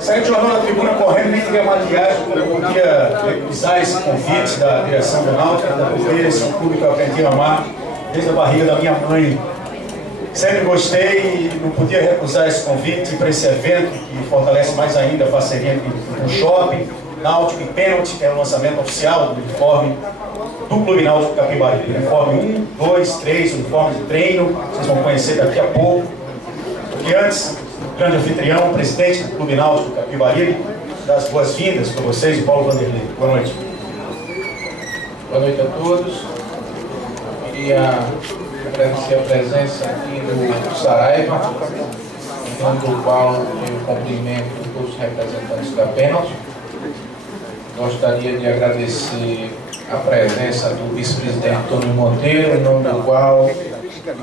Saí do Jornal da Tribuna correndo, nem teria maquiagem, eu podia recusar esse convite da direção do Náutico, porque esse é um clube que eu aprendi a amar desde a barriga da minha mãe. Sempre gostei e não podia recusar esse convite para esse evento que fortalece mais ainda a parceria com o Shopping, Náutico e Pênalti, que é o lançamento oficial do uniforme do Clube Náutico Capibaribe. Uniforme 1, 2, 3, uniforme de treino, vocês vão conhecer daqui a pouco. Porque antes, o grande anfitrião, o presidente do Clube Náutico Capibaribe, dá as boas-vindas para vocês, o Paulo Vanderlei. Boa noite. Boa noite a todos. Queria agradecer a presença aqui do Saraiva, em nome do qual eu cumprimento todos os representantes da Pênalti. Gostaria de agradecer a presença do vice-presidente Antônio Monteiro, em nome do qual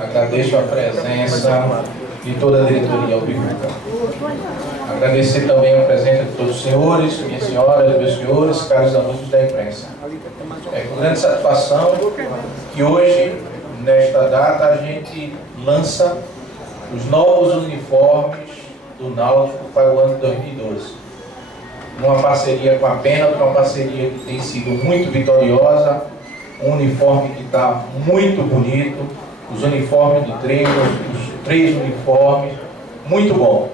agradeço a presença de toda a diretoria alvirrubra. Agradecer também a presença de todos os senhores, minhas senhoras, meus senhores, caros amigos da imprensa. É com grande satisfação que hoje, nesta data, a gente lança os novos uniformes do Náutico para o ano de 2012. Uma parceria com a Pênalti, uma parceria que tem sido muito vitoriosa, um uniforme que está muito bonito, os uniformes do treino, os 3 uniformes, muito bom.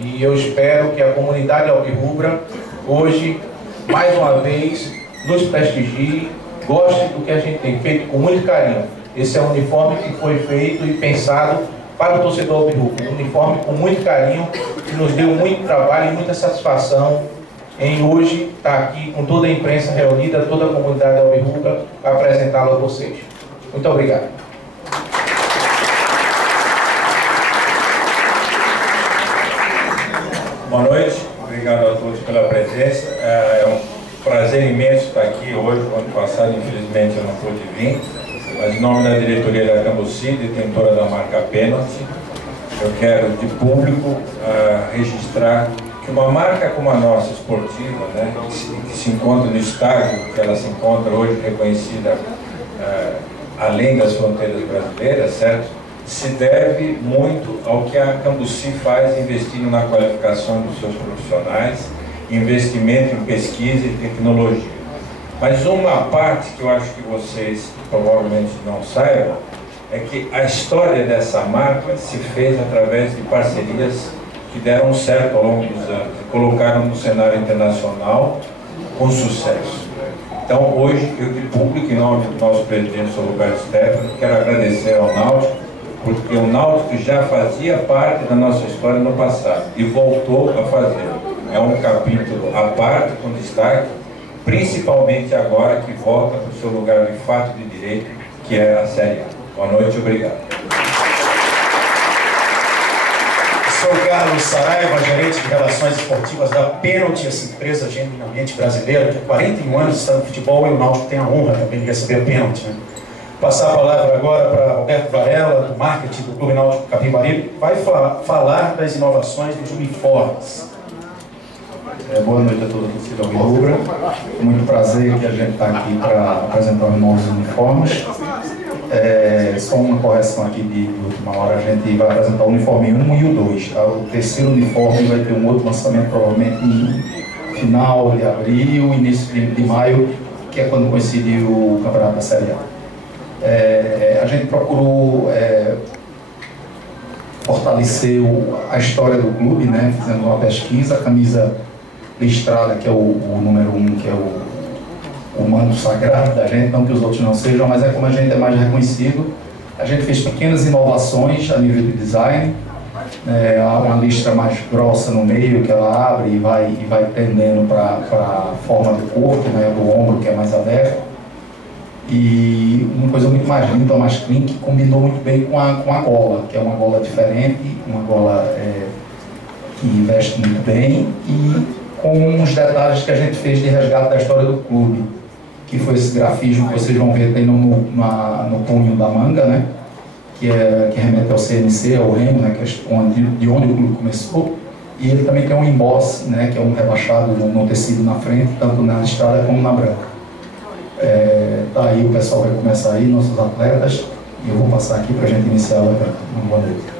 E eu espero que a comunidade alvirrubra hoje, mais uma vez, nos prestigie, goste do que a gente tem feito com muito carinho. Esse é um uniforme que foi feito e pensado para o torcedor alvirrubro, um uniforme com muito carinho, que nos deu muito trabalho e muita satisfação em hoje estar aqui com toda a imprensa reunida, toda a comunidade alvirrubra, para apresentá-lo a vocês. Muito obrigado. Boa noite, obrigado a todos pela presença. É um prazer imenso estar aqui hoje. O ano passado, infelizmente, eu não pude vir, mas em nome da diretoria da Cambuci, detentora da marca Pênalti, eu quero de público registrar que uma marca como a nossa, esportiva, né, que se encontra no estágio que ela se encontra hoje, reconhecida além das fronteiras brasileiras, certo? Se deve muito ao que a Cambuci faz, investindo na qualificação dos seus profissionais, investimento em pesquisa e tecnologia. Mas uma parte que eu acho que vocês provavelmente não saibam é que a história dessa marca se fez através de parcerias que deram certo ao longo dos anos e colocaram no cenário internacional com sucesso. Então, hoje, eu de público, em nome do nosso presidente, Sr. Roberto Stefano, quero agradecer ao Náutico, porque o Náutico já fazia parte da nossa história no passado e voltou a fazer. É um capítulo à parte, com destaque, principalmente agora que volta para o seu lugar de fato de direito, que é a Série A. Boa noite, obrigado. Sou Carlos Saraiva, gerente de relações esportivas da Pênalti, essa empresa genuinamente brasileira, que há 41 anos está no futebol, e o Náutico tem a honra também de receber a Pênalti, né? Passar a palavra agora para Roberto Varela, do marketing do Clube Náutico Capibaribe, que vai falar das inovações dos uniformes. Boa noite a toda a torcida alvirrubra. Muito prazer que a gente está aqui para apresentar os novos uniformes. Só uma correção aqui de última hora, a gente vai apresentar o uniforme 1 e o 2. Tá? O terceiro uniforme vai ter um outro lançamento provavelmente em final de abril, início de maio, que é quando coincide o campeonato da Série A. A gente procurou fortalecer a história do clube, né? Fizemos uma pesquisa, a camisa listrada, que é o número 1, que é o manto sagrado da gente, não que os outros não sejam, mas é como a gente é mais reconhecido. A gente fez pequenas inovações a nível de design, há uma listra mais grossa no meio, que ela abre e vai tendendo para a forma do corpo, né? Do ombro, que é mais aberto. E uma coisa muito mais limpa, mais clean, que combinou muito bem com a gola, que é uma gola diferente, uma gola que veste muito bem, e com uns detalhes que a gente fez de resgate da história do clube, que foi esse grafismo que vocês vão ver tem no punho da manga, né? que remete ao CNC, ao Remo, né? Que é de onde o clube começou. E ele também tem um embosse, né? Que é um rebaixado no tecido na frente, tanto na listrada como na branca. Tá aí, o pessoal vai começar aí, nossos atletas, e eu vou passar aqui para a gente iniciar o evento. Boa noite.